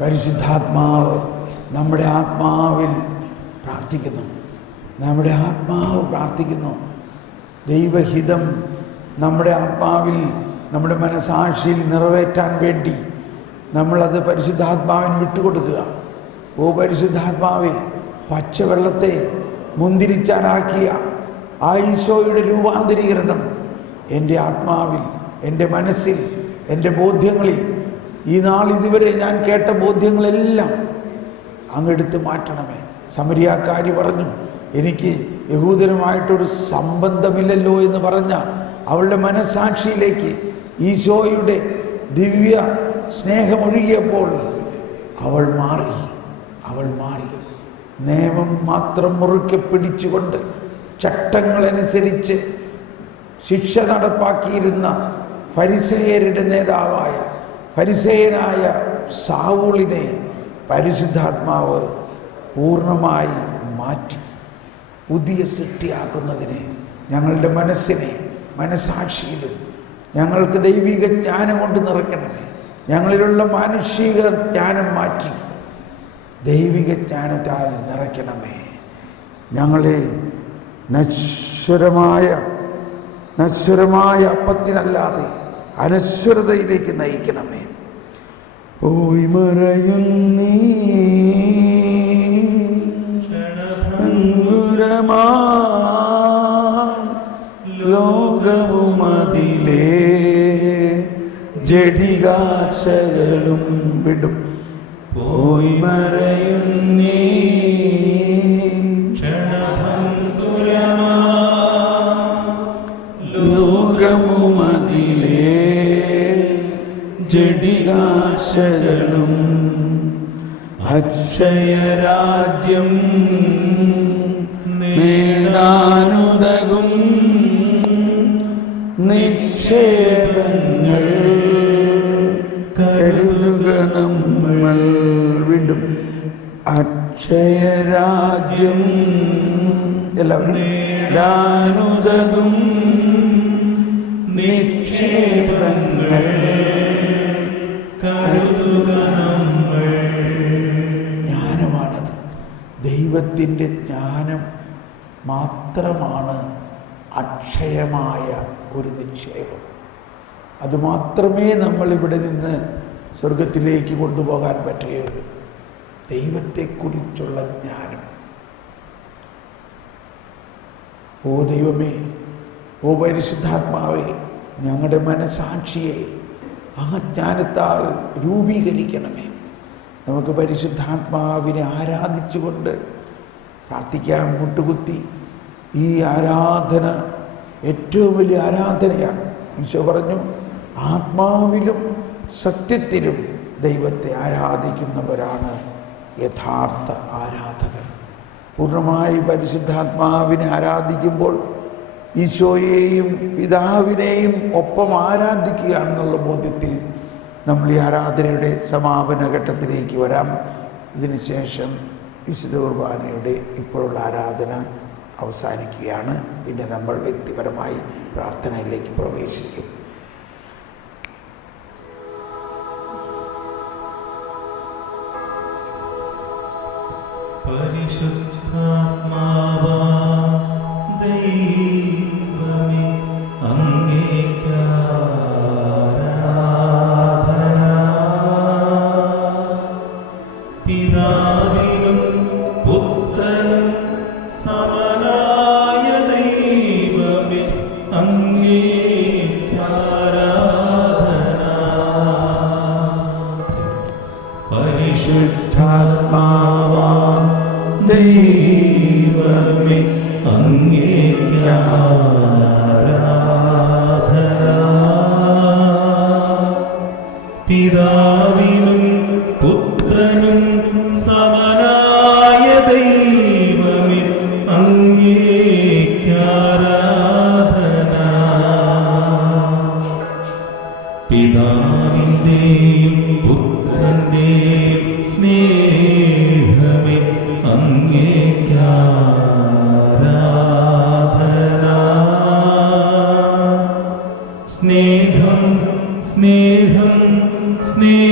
പരിശുദ്ധാത്മാവ് നമ്മുടെ ആത്മാവിൽ പ്രാർത്ഥിക്കുന്നു. നമ്മുടെ ആത്മാവ് പ്രാർത്ഥിക്കുന്നു. ദൈവഹിതം നമ്മുടെ ആത്മാവിൽ, നമ്മുടെ മനസാക്ഷിയിൽ നിറവേറ്റാൻ വേണ്ടി നമ്മളത് പരിശുദ്ധാത്മാവിന് വിട്ടുകൊടുക്കുക. ഓ പരിശുദ്ധാത്മാവേ, പച്ചവെള്ളത്തെ മുന്തിരിച്ചാറാക്കിയ ആ ഈശോയുടെ രൂപാന്തരീകരണം എൻ്റെ ആത്മാവിൽ, എൻ്റെ മനസ്സിൽ, എൻ്റെ ബോധ്യങ്ങളിൽ, ഈ നാൾ ഇതുവരെ ഞാൻ കേട്ട ബോധ്യങ്ങളെല്ലാം അങ്ങെടുത്ത് മാറ്റണമേ. സമരിയാക്കാരി പറഞ്ഞു, എനിക്ക് യഹൂദനുമായിട്ടൊരു സംബന്ധമില്ലല്ലോ എന്ന് പറഞ്ഞ അവളുടെ മനസാക്ഷിയിലേക്ക് ഈശോയുടെ ദിവ്യ സ്നേഹമൊഴുകിയപ്പോൾ അവൾ മാറി. നിയമം മാത്രം മുറുക്കെ പിടിച്ചുകൊണ്ട് ചട്ടങ്ങളനുസരിച്ച് ശിക്ഷ നടപ്പാക്കിയിരുന്ന ഫരിസേയരുടെ നേതാവായ ഫരിസേയനായ സാവൂളിനെ പരിശുദ്ധാത്മാവ് പൂർണ്ണമായി മാറ്റി പുതിയ സൃഷ്ടിയാക്കുന്നതിനെ ഞങ്ങളുടെ മനസ്സിനെ, മനസാക്ഷിയിലും ഞങ്ങൾക്ക് ദൈവിക ജ്ഞാനം കൊണ്ട് നിറയ്ക്കണമേ. ഞങ്ങളിലുള്ള മാനുഷിക ജ്ഞാനം മാറ്റി ദൈവിക ജ്ഞാനത്താൽ നിറയ്ക്കണമേ. ഞങ്ങളെ നശ്വരമായ അപ്പത്തിനല്ലാതെ അനശ്വരതയിലേക്ക് നയിക്കണമേ. പോയി മറയുന്നീ ലോകവുമതിലേ ജഡികാശകളും വിടും. പോയി മറയുന്നീ ലോകവുമതിലേ ജഡികാശകളും അക്ഷയരാജ്യം നേടാനുതകും നിക്ഷേപങ്ങൾ കരുതുക നമ്മൾ. വീണ്ടും അക്ഷയരാജ്യം എല്ലാവരും നേടാനുതകും നിക്ഷേപങ്ങൾ കരുതുക നമ്മൾ. ജ്ഞാനമാണത്. ദൈവത്തിൻ്റെ ജ്ഞാനം മാത്രമാണ് അക്ഷയമായ ഒരു നിക്ഷേപം. അതുമാത്രമേ നമ്മളിവിടെ നിന്ന് സ്വർഗത്തിലേക്ക് കൊണ്ടുപോകാൻ പറ്റുകയുള്ളൂ. ദൈവത്തെക്കുറിച്ചുള്ള ജ്ഞാനം. ഓ ദൈവമേ, ഓ പരിശുദ്ധാത്മാവേ, ഞങ്ങളുടെ മനസാക്ഷിയെ ആ ജ്ഞാനത്താൽ രൂപീകരിക്കണമേ. നമുക്ക് പരിശുദ്ധാത്മാവിനെ ആരാധിച്ചുകൊണ്ട് പ്രാർത്ഥിക്കാൻ മുട്ടുകുത്തി. ഈ ആരാധന ഏറ്റവും വലിയ ആരാധനയാണ്. ഈശോ പറഞ്ഞു, ആത്മാവിലും സത്യത്തിലും ദൈവത്തെ ആരാധിക്കുന്നവരാണ് യഥാർത്ഥ ആരാധകർ. പൂർണ്ണമായി പരിശുദ്ധാത്മാവിനെ ആരാധിക്കുമ്പോൾ ഈശോയെയും പിതാവിനെയും ഒപ്പം ആരാധിക്കുകയാണെന്നുള്ള ബോധ്യത്തിൽ നമ്മൾ ഈ ആരാധനയുടെ സമാപന ഘട്ടത്തിലേക്ക് വരാം. ഇതിനുശേഷം വിശുദ്ധ കുർബാനയുടെ ഇപ്പോഴുള്ള ആരാധന അവസാനിക്കുകയാണ്. പിന്നെ നമ്മൾ വ്യക്തിപരമായി പ്രാർത്ഥനയിലേക്ക് പ്രവേശിക്കും. പരിശുദ്ധാത്മാവാ ദൈവമേ, അങ്ങേയ്ക്കാരാധന. പിതാവിനും പുത്രനും സമനായ ദൈവമേ, അങ്ങേയ്ക്കാരാധന. പരിശുദ്ധാത്മാവാ ദൈവമേ, അങ്ങേയ്ക്കാരാധന. പിതാവിനും പുത്രനും സമനായ ദൈവമേ, അങ്ങേയ്ക്കാരാധന. പിതാവിന്റെയും പുത്രന്റെയും പുത്രന്റെയും സ്നേഹമേ അങ്ങേയ്ക്കാരാധന. സ്നേഹം സ്നേഹം സ്നേഹദാതാവേ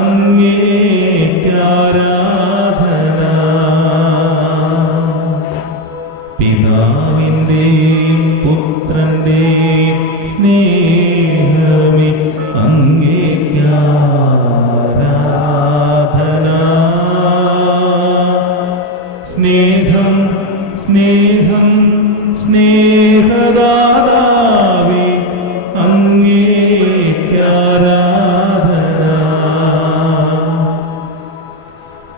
അങ്ങേയ്ക്കാരാധന. പിതാവിന്റെയും പുത്രന്റെയും സ്നേഹമേ അങ്ങേയ്ക്കാരാധന. സ്നേഹം സ്നേഹം സ്നേഹദാതാവേ അങ്ങേയ്ക്കാരാധന.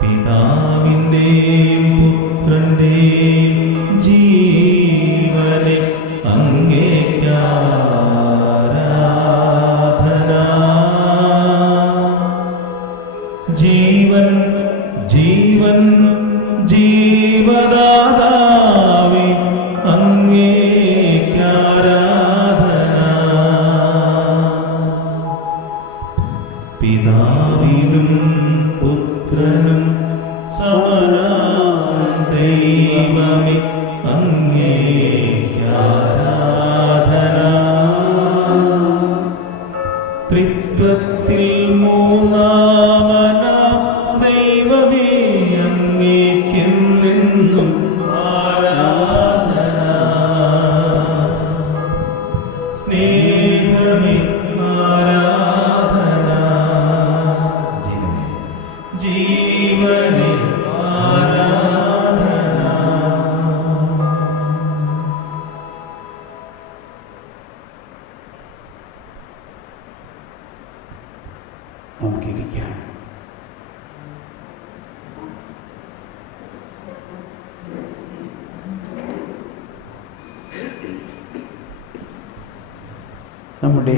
പിതാവിന്റെയും പുത്രന്റെയും ജീവനെ അങ്ങേയ്ക്കാരാധന. ജീവൻ ജീവൻ ജീവദാതാവേ അങ്ങേയ്ക്കാരാധന. പിതാവിനും പുത്രനും സമനാം ദൈവമേ അങ്ങേയ്ക്കാരാധന. ത്രിത്വത്തിൽ മൂന്നാമനാം ദൈവമേ അങ്ങേയ്ക്കെന്നെന്നും ആരാധന. സ്നേഹമേ ആരാധന. ജീവനെ ആരാധന. നമുക്കിരിക്കാം. നമ്മുടെ